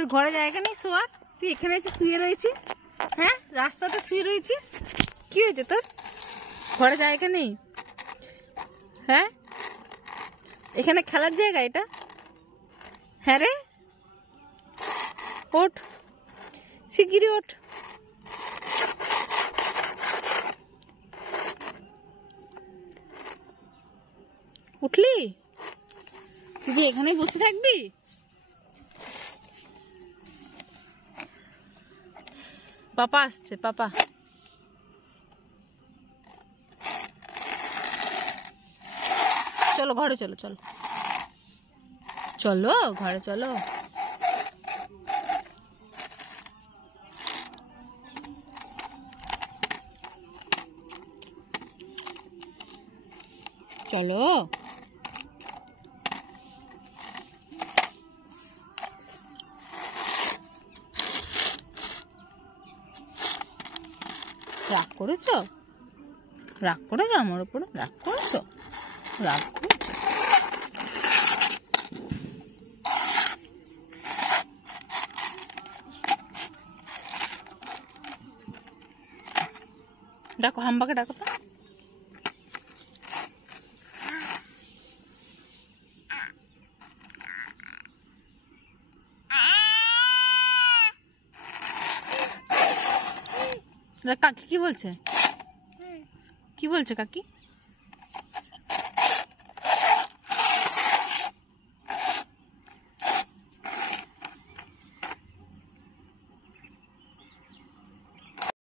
তোর ঘরে জায়গা নেই শোয়ার? তুই এখানে এসে শুয়ে রয়েছিস? হ্যাঁ, রাস্তাতে শুয়ে রয়েছিস। কি হয়েছে তোর? ঘরে জায়গা নেই? হ্যাঁ, এখানে খেলার জায়গা এটা? হ্যাঁ রে, ওঠ, শিগগিরই ওঠ। উঠলি? তুই কি এখানেই বসে থাকবি? পাপা আসছে, পাপা। চলো ঘরে, চলো চলো চলো ঘরে চলো। চলো। রাগ করেছো? রাগ করেছো আমার উপরে? রাগ করেছো? রাগ করেছো? ডাকো, হাম্বাকে ডাকো তো। কাকি কি বলছে? কি বলছে কাকি?